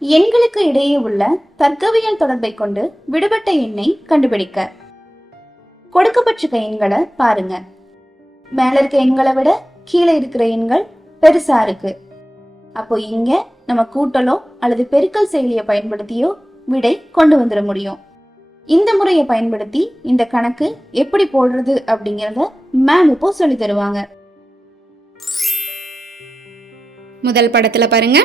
எண்களுக்கு இடையே உள்ள தர்க்கவியல் தொடர்பை கொண்டு விடுபட்ட எண்ணை கண்டுபிடிக்க. கொடுக்கப்பட்டிருக்க எண்களை பாருங்க. மேல இருக்க எண்களை விட கீழே இருக்கிற எண்கள் பெருசா இருக்கு. அப்போ இங்க நம்ம கூட்டலோ அல்லது பெருக்கல் செயலியை பயன்படுத்தியோ விடை கொண்டு வந்துட முடியும். இந்த முறையை பயன்படுத்தி இந்த கணக்கு எப்படி போடுறது அப்படிங்கறத மேம் இப்போ சொல்லி தருவாங்க. முதல் படத்துல பாருங்க.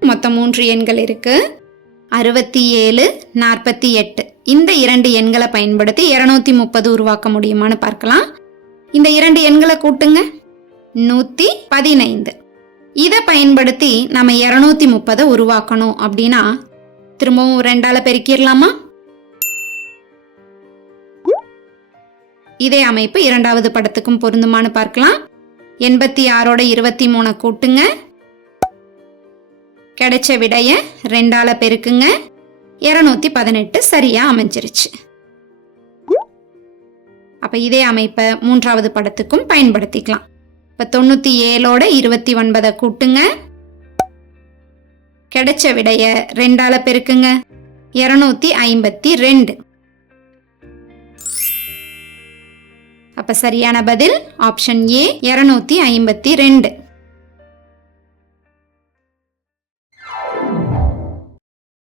மொத்தம் மூன்று எண்கள் இருக்கு. அறுபத்தி ஏழு நாற்பத்தி எட்டு இந்த இரண்டு எண்களை பயன்படுத்தி இருநூத்தி முப்பது உருவாக்க முடியுமான்னு பார்க்கலாம். இந்த இரண்டு எண்களை கூட்டுங்க. நூத்தி பதினைந்து. இதை பயன்படுத்தி நம்ம இருநூத்தி முப்பதை உருவாக்கணும் அப்படின்னா திரும்பவும் ரெண்டால பெருக்கிடலாமா? இதே அமைப்பு இரண்டாவது படத்துக்கும் பொருந்துமான்னு பார்க்கலாம். எண்பத்தி ஆறோட இருபத்தி மூணை கூட்டுங்க. கிடைச்ச விடைய ரெண்டால பெருக்குங்க. இருநூத்தி பதினெட்டு சரியா அமைஞ்சிருச்சு. அப்ப இதே அமைப்பை மூன்றாவது படத்துக்கும் பயன்படுத்திக்கலாம். இப்ப தொண்ணூத்தி ஏழோட இருபத்தி ஒன்பதை கூட்டுங்க. கிடைச்ச விடைய ரெண்டால பெருக்குங்க. இருநூத்தி ஐம்பத்தி ரெண்டு. அப்ப சரியான பதில் ஆப்ஷன் ஏ இருநூத்தி ஐம்பத்தி ரெண்டு.